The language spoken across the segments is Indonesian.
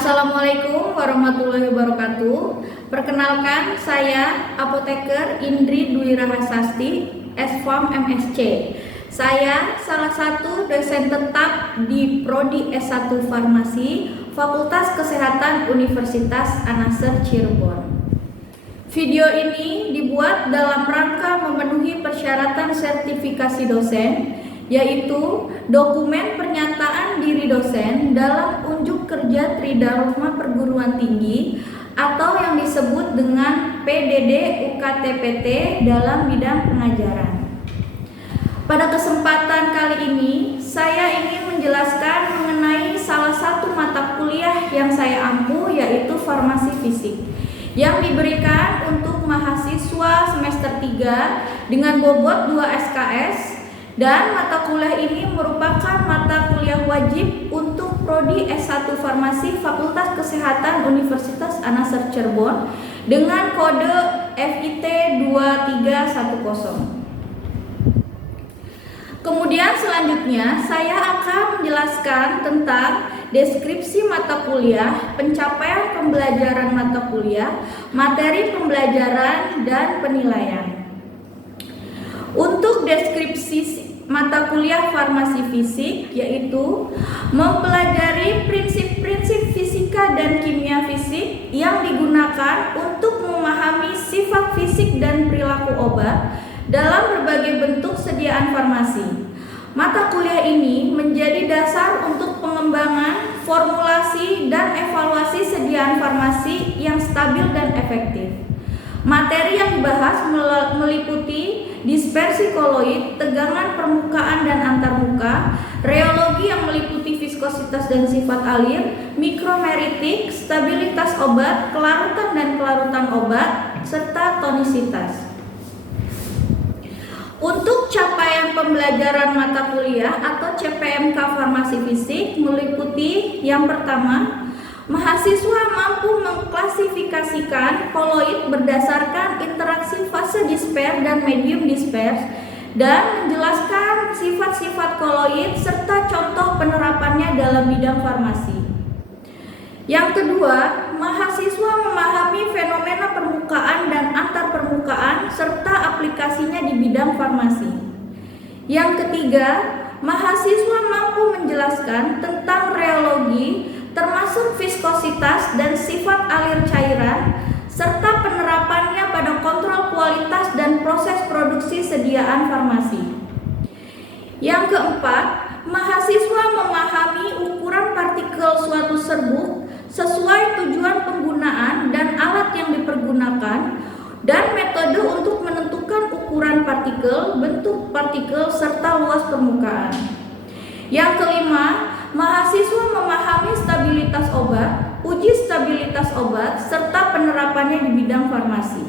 Assalamualaikum warahmatullahi wabarakatuh. Perkenalkan, saya Apoteker Indri Dwi Rahasasti, S.Pharm MSc. Saya salah satu dosen tetap di Prodi S1 Farmasi Fakultas Kesehatan Universitas An-Natsir Cirebon. Video ini dibuat dalam rangka memenuhi persyaratan sertifikasi dosen, yaitu dokumen pernyataan diri dosen dalam unjuk kerja Tridharma Perguruan Tinggi atau yang disebut dengan PDD UKTPT dalam bidang pengajaran. Pada kesempatan kali ini, saya ingin menjelaskan mengenai salah satu mata kuliah yang saya ampu, yaitu Farmasi Fisik, yang diberikan untuk mahasiswa semester 3 dengan bobot 2 SKS. Dan mata kuliah ini merupakan mata kuliah wajib untuk Prodi S1 Farmasi Fakultas Kesehatan Universitas An-Natsir Cirebon dengan kode FIT 2310. Kemudian selanjutnya saya akan menjelaskan tentang deskripsi mata kuliah, pencapaian pembelajaran mata kuliah, materi pembelajaran, dan penilaian. Untuk deskripsi mata kuliah Farmasi Fisik, yaitu mempelajari prinsip-prinsip fisika dan kimia fisik yang digunakan untuk memahami sifat fisik dan perilaku obat dalam berbagai bentuk sediaan farmasi. Mata kuliah ini menjadi dasar untuk pengembangan, formulasi, dan evaluasi sediaan farmasi yang stabil dan efektif. Materi yang dibahas meliputi dispersi koloid, tegangan permukaan dan antarmuka, reologi yang meliputi viskositas dan sifat alir, mikromeritik, stabilitas obat, kelarutan dan kelarutan obat, serta tonisitas. Untuk capaian pembelajaran mata kuliah atau CPMK Farmasi Fisik meliputi yang pertama, mahasiswa mampu mengklasifikasikan koloid berdasarkan interaksi fase disper dan medium dispers dan menjelaskan sifat-sifat koloid serta contoh penerapannya dalam bidang farmasi. Yang kedua, mahasiswa memahami fenomena permukaan dan antar permukaan serta aplikasinya di bidang farmasi. Yang ketiga, mahasiswa mampu menjelaskan tentang reologi termasuk viskositas dan sifat alir cairan serta penerapannya pada kontrol kualitas dan proses produksi sediaan farmasi. Yang keempat, mahasiswa memahami ukuran partikel suatu serbuk sesuai tujuan penggunaan dan alat yang dipergunakan dan metode untuk menentukan ukuran partikel, bentuk partikel, serta luas permukaan. Yang kelima, mahasiswa memahami stabilitas obat, uji stabilitas obat, serta penerapannya di bidang farmasi.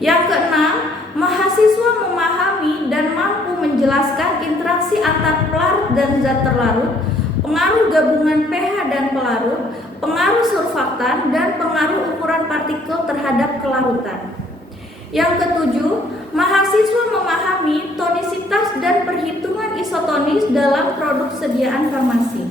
Yang keenam, mahasiswa memahami dan mampu menjelaskan interaksi antar pelarut dan zat terlarut, pengaruh gabungan pH dan pelarut, pengaruh surfaktan, dan pengaruh ukuran partikel terhadap kelarutan. Yang ketujuh, mahasiswa memahami tonisitas dan perhitungan isotonis dalam produk sediaan farmasi.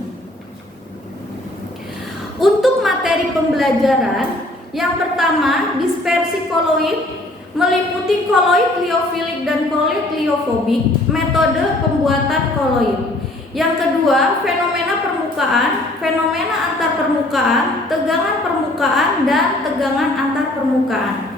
Untuk materi pembelajaran, yang pertama, dispersi koloid meliputi koloid liofilik dan koloid liofobik, metode pembuatan koloid. Yang kedua, fenomena permukaan, fenomena antar permukaan, tegangan permukaan, dan tegangan antar permukaan.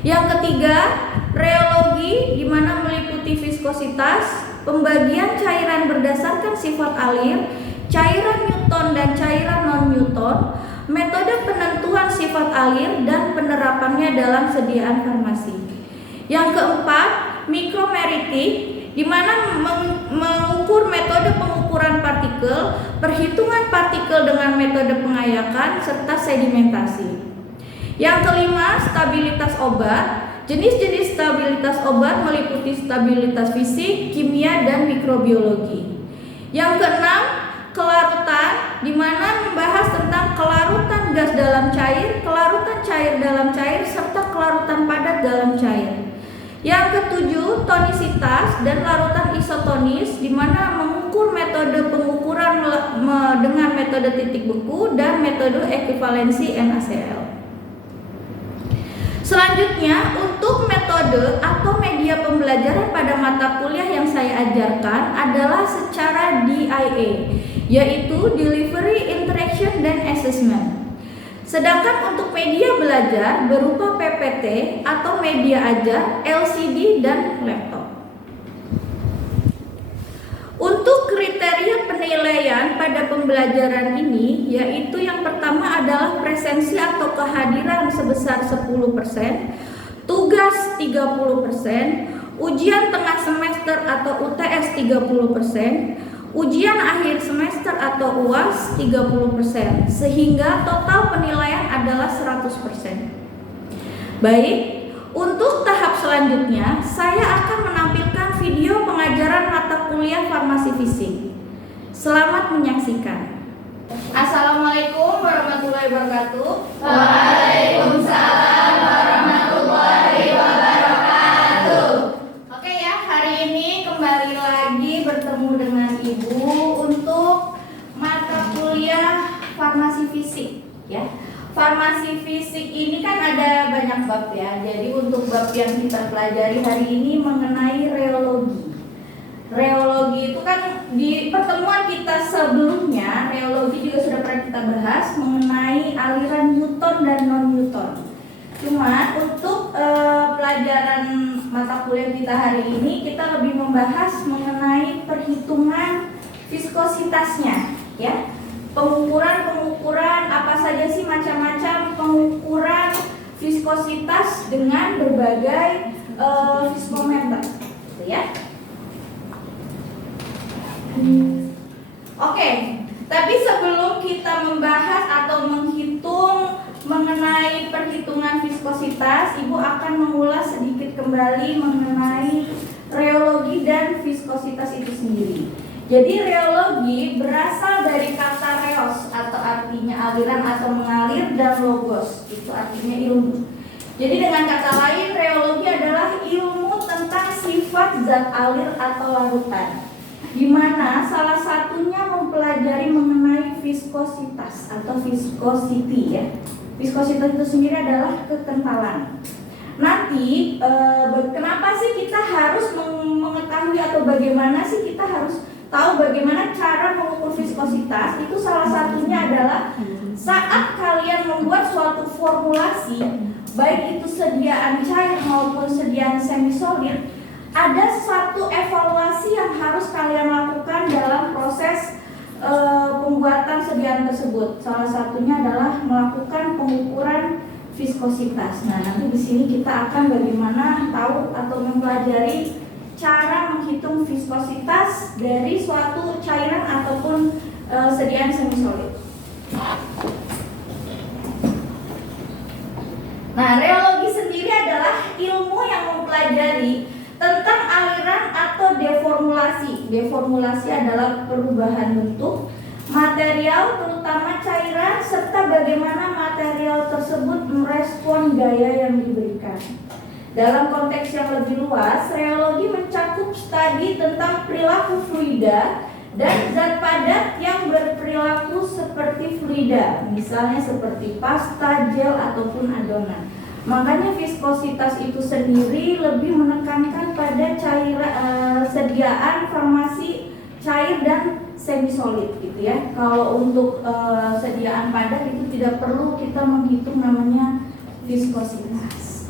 Yang ketiga, reologi, di mana meliputi viskositas, pembagian cairan berdasarkan sifat alir, cairan Newton dan cairan non-Newton, metode penentuan sifat alir, dan penerapannya dalam sediaan farmasi. Yang keempat, mikromeritik, di mana mengukur metode pengukuran partikel, perhitungan partikel dengan metode pengayakan, serta sedimentasi. Yang kelima, stabilitas obat. Jenis-jenis stabilitas obat meliputi stabilitas fisik, kimia, dan mikrobiologi. Yang keenam, kelarutan, di mana membahas tentang kelarutan gas dalam cair, kelarutan cair dalam cair, serta kelarutan padat dalam cair. Yang ketujuh, tonisitas dan larutan isotonis, di mana mengukur metode pengukuran dengan metode titik beku dan metode ekuivalensi NaCl. Selanjutnya, untuk metode atau media pembelajaran pada mata kuliah yang saya ajarkan adalah secara DIA, yaitu Delivery, Interaction, dan Assessment. Sedangkan untuk media belajar berupa PPT atau media ajar, LCD, dan laptop. Untuk kriteria penilaian pada pembelajaran ini, yaitu yang pertama adalah presensi atau kehadiran sebesar 10%, tugas 30%, ujian tengah semester atau UTS 30%, ujian akhir semester atau UAS 30%, sehingga total penilaian adalah 100%. Baik. Untuk tahap selanjutnya, saya akan menampilkan video pengajaran mata kuliah farmasi fisik. Selamat menyaksikan. Assalamualaikum warahmatullahi wabarakatuh. Waalaikumsalam warahmatullahi wabarakatuh. Oke ya, hari ini kembali lagi bertemu dengan Ibu untuk mata kuliah farmasi fisik ya. Farmasi fisik ini kan ada banyak bab ya. Jadi untuk bab yang kita pelajari hari ini mengenai reologi. Reologi itu kan di pertemuan kita sebelumnya, reologi juga sudah pernah kita bahas mengenai aliran Newton dan non-Newton. Cuma untuk pelajaran mata kuliah kita hari ini, kita lebih membahas mengenai perhitungan viskositasnya ya. Pengukuran apa saja sih, macam-macam pengukuran viskositas dengan berbagai viskometer gitu ya. Oke, tapi sebelum kita membahas atau menghitung mengenai perhitungan viskositas, Ibu akan mengulas sedikit kembali mengenai reologi dan viskositas itu sendiri. Jadi reologi berasal dari kata reos atau artinya aliran atau mengalir, dan logos itu artinya ilmu. Jadi dengan kata lain, reologi adalah ilmu tentang sifat zat alir atau larutan, di mana salah satunya mempelajari mengenai viskositas atau viscosity ya. Viskositas itu sendiri adalah kekentalan. Nanti kenapa sih kita harus mengetahui atau bagaimana sih kita harus tahu bagaimana cara mengukur viskositas? Itu salah satunya adalah saat kalian membuat suatu formulasi, baik itu sediaan cair maupun sediaan semi solid, ada suatu evaluasi yang harus kalian lakukan dalam proses pembuatan sediaan tersebut. Salah satunya adalah melakukan pengukuran viskositas. Nah, nanti di sini kita akan bagaimana tahu atau mempelajari cara menghitung viskositas dari suatu cairan ataupun sediaan semi solid. Nah, reologi sendiri adalah ilmu yang mempelajari tentang aliran atau deformulasi. Deformulasi adalah perubahan bentuk material, terutama cairan, serta bagaimana material tersebut merespon gaya yang diberikan. Dalam konteks yang lebih luas, reologi mencakup studi tentang perilaku fluida dan zat padat yang berperilaku seperti fluida, misalnya seperti pasta, gel, ataupun adonan. Makanya viskositas itu sendiri lebih menekankan pada sediaan farmasi cair dan semi solid gitu ya. Kalau untuk sediaan padat itu tidak perlu kita menghitung namanya viskositas.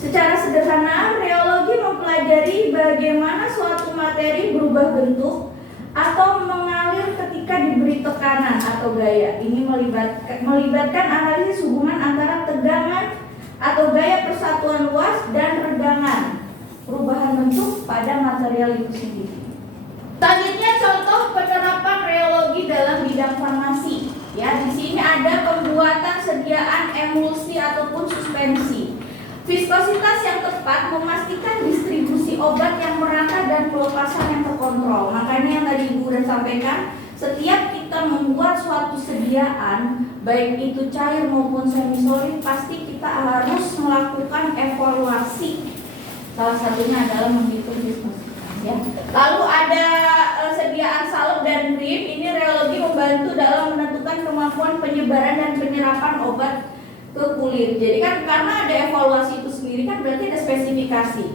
Secara sederhana, reologi mempelajari bagaimana suatu materi berubah bentuk atau mengalir ketika diberi tekanan atau gaya. Ini melibatkan analisis hubungan antara tegangan atau gaya persatuan luas dan regangan perubahan bentuk pada material itu sendiri. Selanjutnya contoh penerapan reologi dalam bidang farmasi. Ya, di sini ada pembuatan sediaan emulsi ataupun suspensi. Viskositas yang tepat memastikan distribusi obat yang merata dan pelepasan yang terkontrol. Makanya yang tadi Ibu sudah sampaikan, setiap kita membuat suatu sediaan, baik itu cair maupun semi solid, pasti kita harus melakukan evaluasi. Salah satunya adalah menghitung viskositas. Ya. Lalu ada sediaan salep dan krim. Ini reologi membantu kemampuan penyebaran dan penyerapan obat ke kulit. Jadi kan karena ada evaluasi itu sendiri kan berarti ada spesifikasi.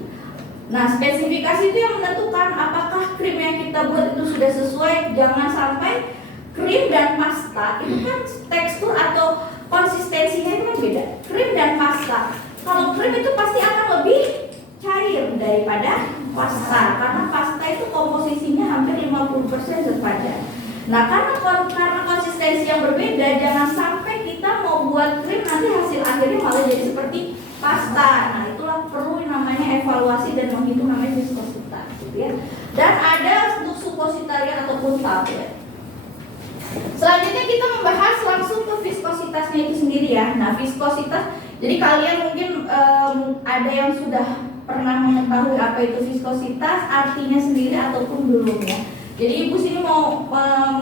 Nah, spesifikasi itu yang menentukan apakah krim yang kita buat itu sudah sesuai. Jangan sampai krim dan pasta itu kan tekstur atau konsistensinya itu kan beda. Krim dan pasta. Kalau krim itu pasti akan lebih cair daripada pasta karena pasta itu komposisinya hampir 50% zat padat. Nah, karena konsistensi yang berbeda, jangan sampai kita mau buat krim nanti hasil akhirnya malah jadi seperti pasta. Nah, itulah perlu namanya evaluasi dan menghitung namanya viskositas, gitu ya. Dan ada untuk suppositarian ataupun tablet. Selanjutnya kita membahas langsung ke viskositasnya itu sendiri ya. Nah, viskositas, jadi kalian mungkin ada yang sudah pernah mengetahui apa itu viskositas, artinya sendiri ataupun belum ya. Jadi ibu sini mau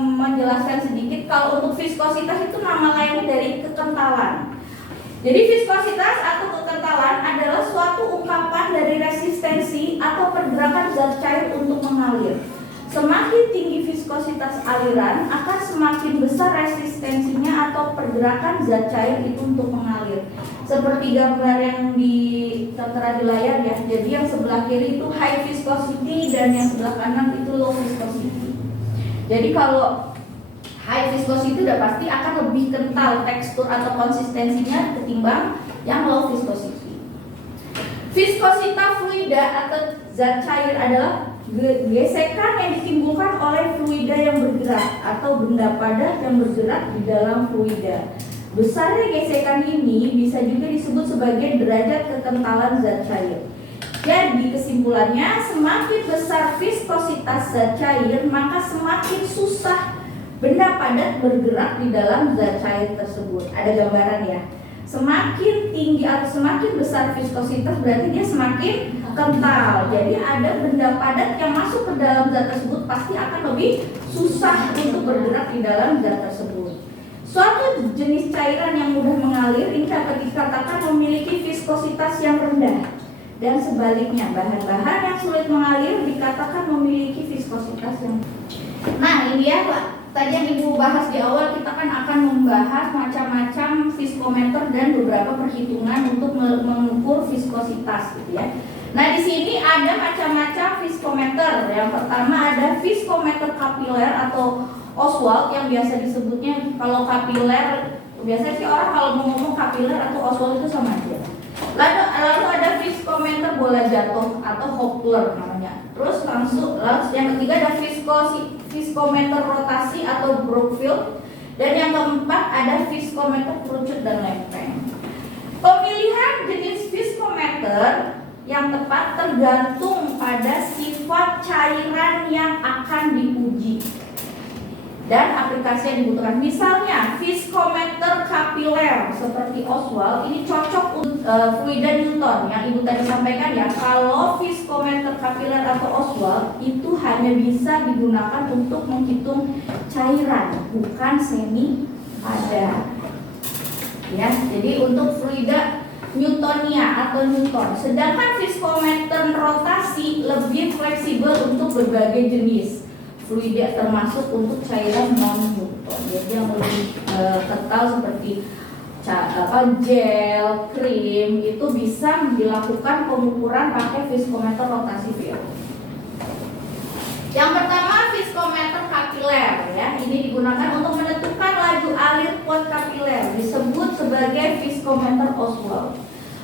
menjelaskan sedikit kalau untuk viskositas itu nama lainnya dari kekentalan. Jadi viskositas atau kekentalan adalah suatu ungkapan dari resistensi atau pergerakan zat cair untuk mengalir. Semakin tinggi viskositas aliran, akan semakin besar resistensinya atau pergerakan zat cair itu untuk mengalir. Seperti gambar yang tertera di layar ya. Jadi yang sebelah kiri itu high viscosity dan yang sebelah kanan itu low viscosity. Jadi kalau high viscosity udah pasti akan lebih kental tekstur atau konsistensinya ketimbang yang low viscosity. Viskosita fluida atau zat cair adalah gesekan yang ditimbulkan oleh fluida yang bergerak atau benda padat yang bergerak di dalam fluida. Besarnya gesekan ini bisa juga disebut sebagai derajat kekentalan zat cair. Jadi kesimpulannya, semakin besar viskositas zat cair, maka semakin susah benda padat bergerak di dalam zat cair tersebut. Ada gambaran ya. Semakin tinggi atau semakin besar viskositas berarti dia semakin kental. Jadi ada benda padat yang masuk ke dalam zat tersebut pasti akan lebih susah untuk bergerak di dalam zat tersebut. Suatu jenis cairan yang mudah mengalir ini dapat dikatakan memiliki viskositas yang rendah. Dan sebaliknya, bahan-bahan yang sulit mengalir dikatakan memiliki viskositas yang. Nah, ini ya Pak. Tadi yang Ibu bahas di awal, kita kan akan membahas macam-macam viskometer dan beberapa perhitungan untuk mengukur viskositas gitu ya. Nah, di sini ada macam-macam viskometer. Yang pertama ada viskometer kapiler atau Oswald yang biasa disebutnya, kalau kapiler biasanya sih orang kalau mau ngomong kapiler atau Oswald itu sama aja. Lalu ada viskometer bola jatuh atau Hopler namanya. Terus langsung yang ketiga ada viskometer rotasi atau Brookfield, dan yang keempat ada viskometer kerucut dan lempeng. Pemilihan jenis viskometer yang tepat tergantung pada sifat cairan yang akan diuji dan aplikasi yang dibutuhkan. Misalnya viskometer kapiler seperti Oswald ini cocok untuk fluida Newton yang Ibu tadi sampaikan ya. Kalau viskometer kapiler atau Oswald itu hanya bisa digunakan untuk menghitung cairan, bukan semi padat. Ya, jadi untuk fluida Newtonia atau Newton. Sedangkan viskometer rotasi lebih fleksibel untuk berbagai jenis fluida termasuk untuk cairan non-Newton. Jadi yang lebih kental seperti gel, krim itu bisa dilakukan pengukuran pakai viskometer rotasi VO. Yang pertama viskometer kapiler ya. Ini digunakan untuk menentukan laju alir pot kapiler, disebut sebagai viskometer Oswald.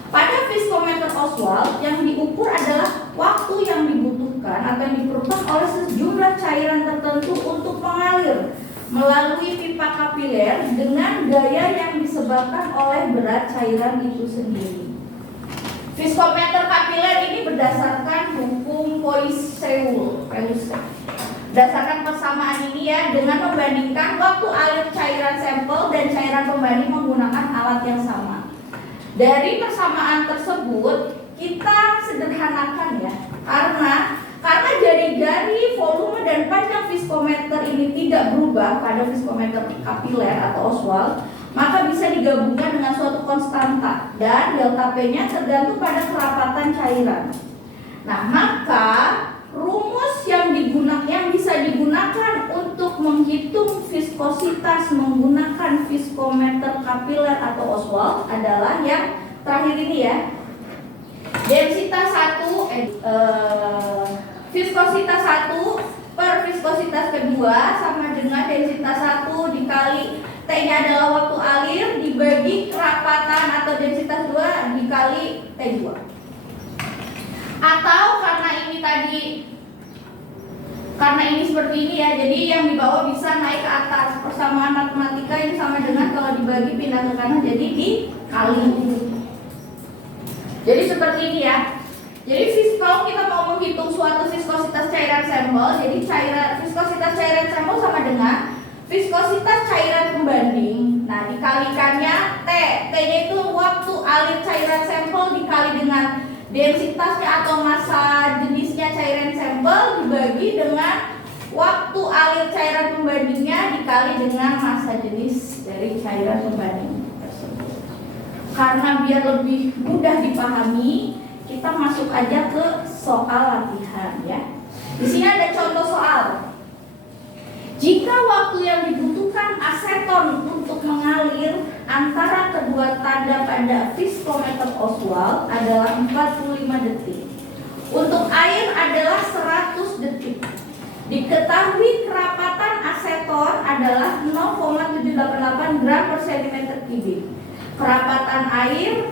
Pada viskometer Oswald yang diukur adalah waktu yang dibutuhkan atau yang diperlukan oleh sejumlah cairan tertentu untuk mengalir melalui pipa kapiler dengan gaya yang disebabkan oleh berat cairan itu sendiri. Viskometer kapiler ini berdasarkan hukum Poiseuille. Berdasarkan persamaan ini ya, dengan membandingkan waktu alir cairan sampel dan cairan pembanding menggunakan alat yang sama. Dari persamaan tersebut kita sederhanakan ya, karena jari-jari, volume dan panjang viskometer ini tidak berubah pada viskometer kapiler atau Oswald, maka bisa digabungkan dengan suatu konstanta dan delta P-nya tergantung pada kerapatan cairan. Nah, maka rumus yang bisa digunakan untuk menghitung viskositas menggunakan viskometer kapiler atau Oswald adalah yang terakhir ini ya. Densitas 1 viskositas 1 per viskositas kedua sama dengan densitas 1 dikali T-nya adalah waktu alir dibagi kerapatan atau densitas 2 dikali T2. Atau karena ini seperti ini ya, jadi yang di bawah bisa naik ke atas. Persamaan matematika ini sama dengan kalau dibagi pindah ke kanan jadi dikali. Jadi seperti ini ya. Jadi kalau kita mau menghitung suatu viskositas cairan sampel, jadi viskositas cairan sampel sama dengan viskositas cairan pembanding. Nah, dikalikannya T. T-nya itu waktu alir cairan sampel dikali dengan densitasnya atau massa jenisnya cairan sampel dibagi dengan waktu alir cairan pembandingnya dikali dengan massa jenis dari cairan pembanding tersebut. Karena biar lebih mudah dipahami, kita masuk aja ke soal latihan ya. Di sini ada contoh soal. Jika waktu yang dibutuhkan aseton untuk mengalir antara kedua tanda pada viskometer Oswald adalah 45 detik. Untuk air adalah 100 detik. Diketahui kerapatan aseton adalah 0,788 gram per cm kubik. Kerapatan air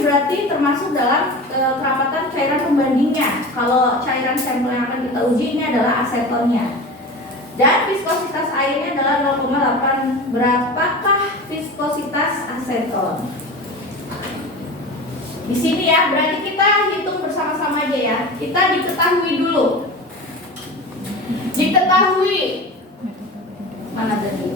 berarti termasuk dalam kerapatan cairan pembandingnya. Kalau cairan sampel yang akan kita uji ini adalah asetonnya. Dan viskositas airnya adalah 0,8. Berapakah viskositas aseton? Di sini ya, berarti kita hitung bersama-sama aja ya. Kita diketahui dulu. Diketahui mana tadi?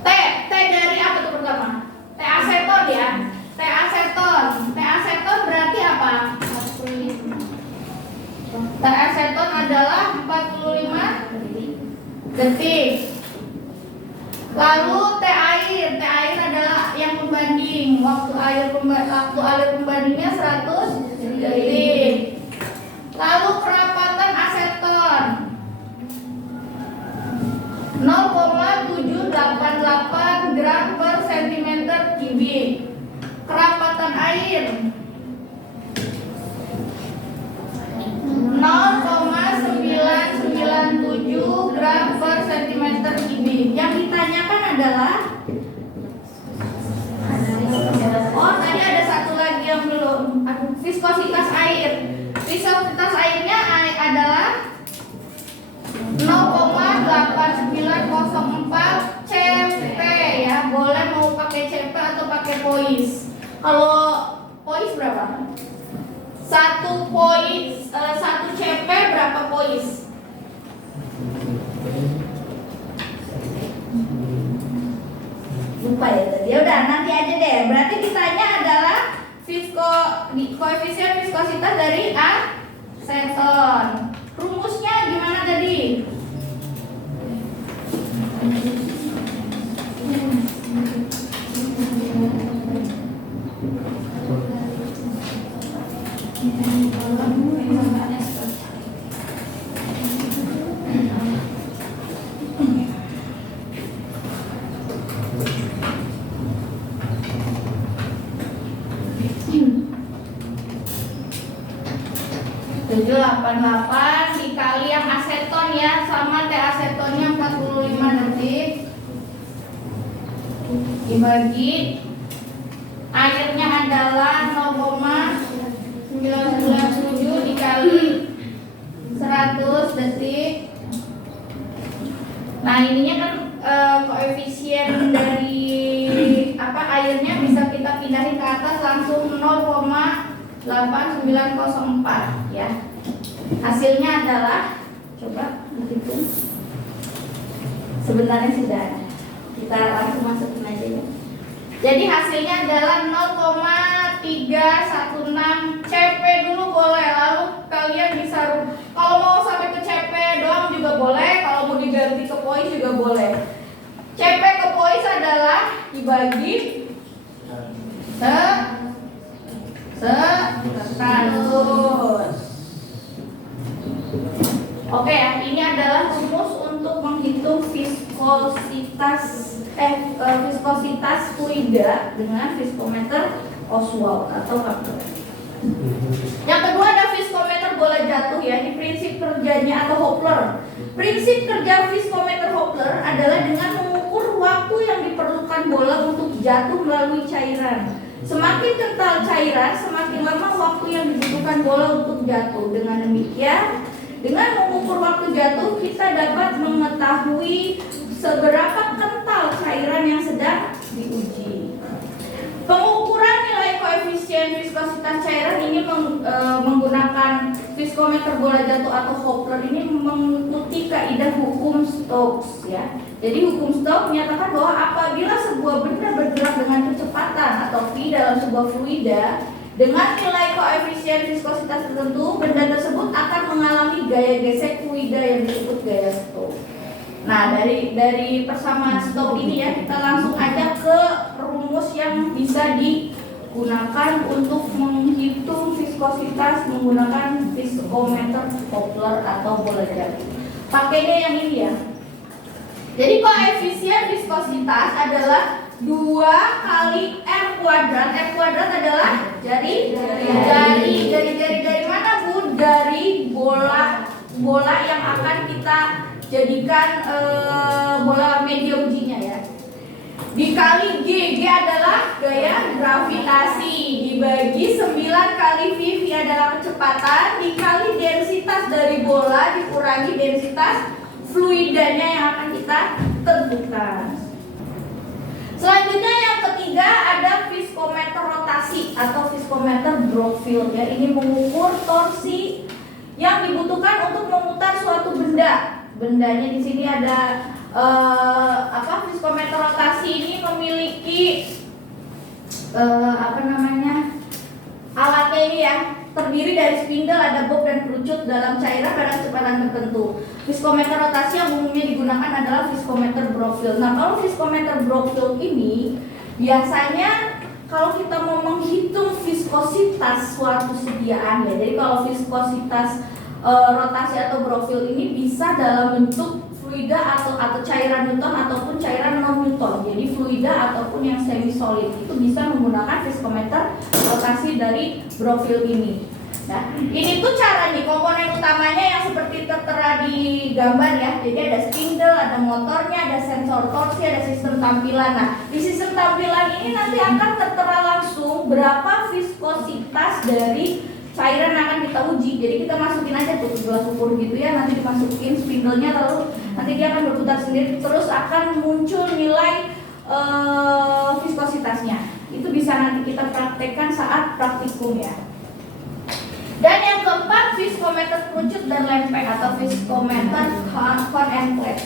T dari apa tuh pertama? T aseton ya. T aseton berarti apa? 45. T aseton adalah 45 detik. Lalu T air adalah yang pembanding. Waktu alir pembandingnya 100 detik. Lalu kerapatan aseton 0,788 gram per cm kubik. Kerapatan air 0,997 gram per cm kubik. Yang ditanyakan adalah tadi ada satu lagi yang belum. Viskositas air. Viskositas airnya adalah 0,8904 cp ya. Boleh mau pakai cp atau pakai pois. Kalau pois berapa? 1 cp berapa pois? Lupa ya tadi. Ya udah, nanti aja deh. Berarti ditanya adalah koefisien viskositas dari aseton. Rumusnya gimana tadi? Dikali yang aseton ya, sama T asetonnya 45 detik dibagi airnya adalah 0,997 dikali 100 detik. Nah ininya kan koefisien dari airnya bisa kita pindahin ke atas langsung 0,8904 ya. Hasilnya adalah, coba hitung. Sebenarnya sudah ada. Kita langsung masukin aja ya. Jadi hasilnya adalah 0,316 cp dulu boleh. Lalu kalian bisa kalau mau sampai ke cp doang juga boleh. Kalau mau diganti ke pois juga boleh. Cp ke pois adalah dibagi 100. Oke ya, ini adalah rumus untuk menghitung viskositas viskositas fluida dengan viskometer Oswald atau Kaplan. Yang kedua ada viskometer bola jatuh ya. Ini prinsip kerjanya atau Hopler. Prinsip kerja viskometer Hopler adalah dengan mengukur waktu yang diperlukan bola untuk jatuh melalui cairan. Semakin kental cairan, semakin lama waktu yang dibutuhkan bola untuk jatuh. Dengan demikian, dengan mengukur waktu jatuh, kita dapat mengetahui seberapa kental cairan yang sedang diuji. Pengukuran nilai koefisien viskositas cairan ini menggunakan viskometer bola jatuh atau Hopler ini mengikuti kaidah hukum Stokes ya. Jadi hukum Stokes menyatakan bahwa apabila sebuah benda bergerak dengan kecepatan atau V dalam sebuah fluida dengan nilai koefisien viskositas tertentu, benda tersebut akan mengalami gaya gesek fluida yang disebut gaya Stokes. Nah, dari persamaan Stokes ini ya, kita langsung aja ke rumus yang bisa digunakan untuk menghitung viskositas menggunakan viskometer Hopler atau bola jatuh. Pakainya yang ini ya. Jadi koefisien viskositas adalah 2 kali R kuadrat. R kuadrat adalah dari mana Bu? Dari bola yang akan kita jadikan bola media ujinya ya. Dikali G adalah gaya gravitasi, dibagi 9 kali V adalah kecepatan, dikali densitas dari bola dikurangi densitas fluidanya yang akan kita tentukan. Selanjutnya yang ketiga ada viskometer rotasi atau viskometer Brockfield ya. Ini mengukur torsi yang dibutuhkan untuk memutar suatu benda. Bendanya di sini ada viskometer rotasi ini memiliki alatnya ini ya, terdiri dari spindle, ada bob dan kerucut dalam cairan pada kecepatan tertentu. Viskometer rotasi yang umumnya digunakan adalah viskometer Brockfield. Nah, kalau viskometer Brockfield ini biasanya kalau kita mau menghitung viskositas suatu sediaan ya, jadi kalau viskositas rotasi atau Brockfield ini bisa dalam bentuk fluida atau cairan Newton ataupun cairan non Newton. Jadi fluida ataupun yang semi solid itu bisa menggunakan viskometer rotasi dari Brockfield ini. Nah, ini tuh caranya, komponen utamanya yang seperti tertera di gambar ya. Jadi ada spindle, ada motornya, ada sensor torsi, ada sistem tampilan. Nah, di sistem tampilan ini nanti akan tertera langsung berapa viskositas dari cairan yang akan kita uji. Jadi kita masukin aja tuh gelas ukur gitu ya, nanti dimasukin spindle-nya, lalu nanti dia akan berputar sendiri, terus akan muncul nilai viskositasnya. Itu bisa nanti kita praktekkan saat praktikum ya. Dan yang keempat viskometer kerucut dan lempeng atau viskometer cone and plate.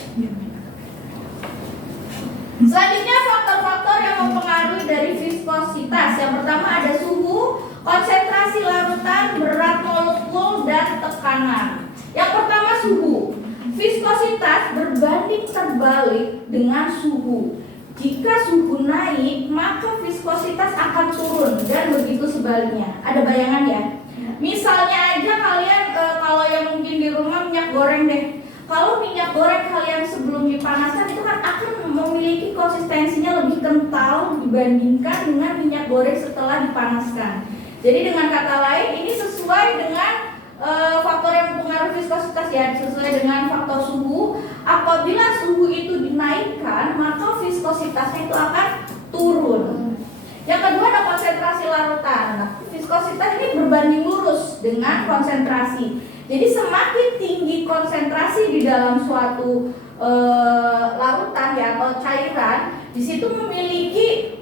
Selanjutnya faktor-faktor yang mempengaruhi dari viskositas. Yang pertama ada suhu, konsentrasi larutan, berat molekul, dan tekanan. Yang pertama suhu. Viskositas berbanding terbalik dengan suhu. Jika suhu naik, maka viskositas akan turun dan begitu sebaliknya. Ada bayangan ya? Misalnya aja kalian kalau yang mungkin di rumah minyak goreng deh. Kalau minyak goreng kalian sebelum dipanaskan itu kan akan memiliki konsistensinya lebih kental dibandingkan dengan minyak goreng setelah dipanaskan. Jadi dengan kata lain ini sesuai dengan faktor yang mempengaruhi viskositas ya, sesuai dengan faktor suhu. Apabila suhu itu dinaikkan, maka viskositasnya itu akan turun. Yang kedua ada konsentrasi larutan. Nah, viskositas ini berbanding lurus dengan konsentrasi. Jadi semakin tinggi konsentrasi di dalam suatu larutan ya atau cairan, di situ memiliki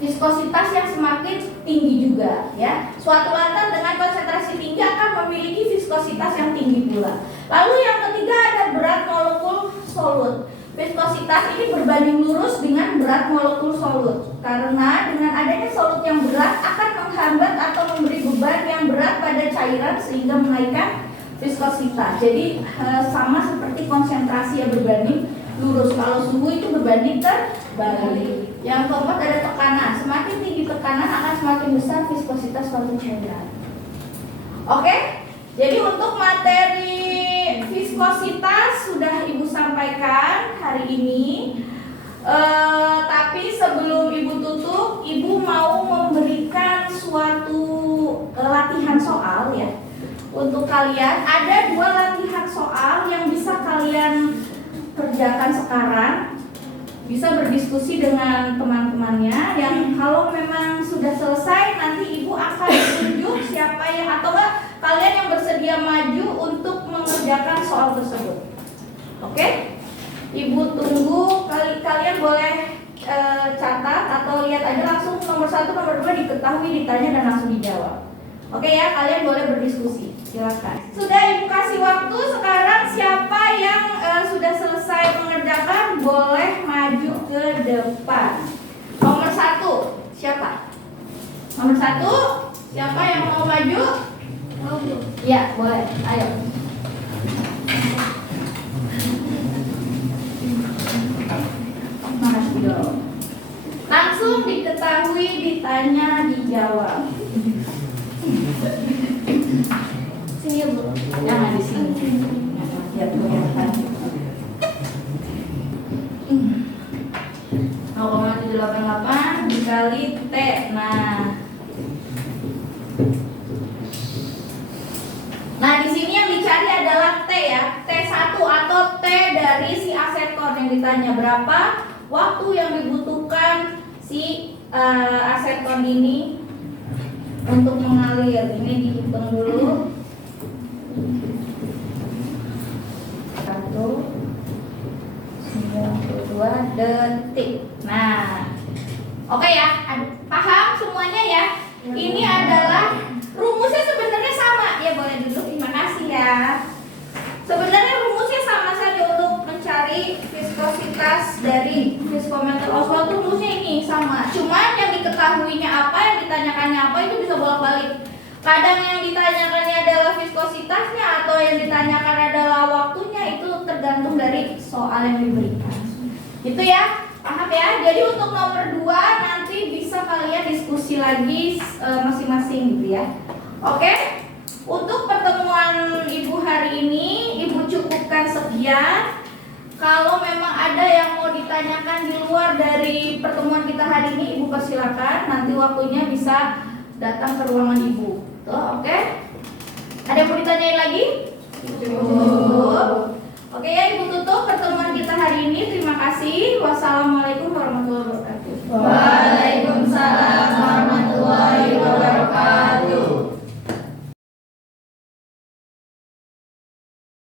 viskositas yang semakin tinggi juga ya. Suatu larutan dengan konsentrasi tinggi akan memiliki viskositas yang tinggi pula. Lalu yang ketiga ada berat molekul solut. Viskositas ini berbanding lurus dengan berat molekul solut. Karena dengan adanya solut yang berat akan menghambat atau memberi beban yang berat pada cairan sehingga menaikkan viskositas. Jadi sama seperti konsentrasi yang berbanding lurus. Kalau suhu itu berbanding terbalik. Yang keempat ada tekanan. Semakin tinggi tekanan akan semakin besar viskositas suatu cairan. Oke? Jadi untuk materi viskositas sudah Ibu sampaikan hari ini. Ibu mau memberikan suatu latihan soal ya. Untuk kalian ada 2 latihan soal yang bisa kalian kerjakan sekarang. Bisa berdiskusi dengan teman-temannya yang kalau memang sudah selesai nanti Ibu akan tunjuk siapa yang atau enggak kalian yang bersedia maju untuk mengerjakan soal tersebut. Oke? Ibu tunggu, kalian boleh catat atau lihat aja langsung nomor 1, nomor 2 diketahui, ditanya dan langsung dijawab. Oke ya, kalian boleh berdiskusi. Silakan. Sudah Ibu kasih waktu, sekarang siapa yang sudah selesai mengerjakan boleh maju ke depan. Nomor 1, siapa? Nomor 1, siapa yang mau maju? Ya, boleh. Ayo. Langsung diketahui, ditanya, dijawab. Sini Bu. Jangan di sini. Biar kelihatan. 0,788 dikali T. Nah, di sini yang dicari adalah T ya. T1 atau T dari si aseton yang ditanya berapa waktu yang dibutuhkan si aseton ini untuk mengalir. Ini dihitung dulu. 192 detik. Nah, oke ya, paham semuanya ya? Ini adalah rumusnya sebenarnya sama. Ya boleh duduk, terima kasih ya. Sebenarnya rumusnya sama saja untuk mencari viskositas dari viskometer Oswald. Rumusnya ini sama. Cuman yang diketahuinya apa, yang ditanyakannya apa itu bisa bolak-balik. Kadang yang ditanyakannya adalah viskositasnya atau yang ditanyakan adalah waktunya, itu tergantung dari soal yang diberikan. Gitu ya, paham ya? Jadi untuk nomor 2 nanti bisa kalian diskusi lagi masing-masing gitu ya. Oke? Untuk pertemuan Ibu hari ini, Ibu cukupkan sekian. Kalau memang ada yang mau ditanyakan di luar dari pertemuan kita hari ini, Ibu persilakan. Nanti waktunya bisa datang ke ruangan Ibu. Tuh, oke? Ada yang mau ditanyain lagi?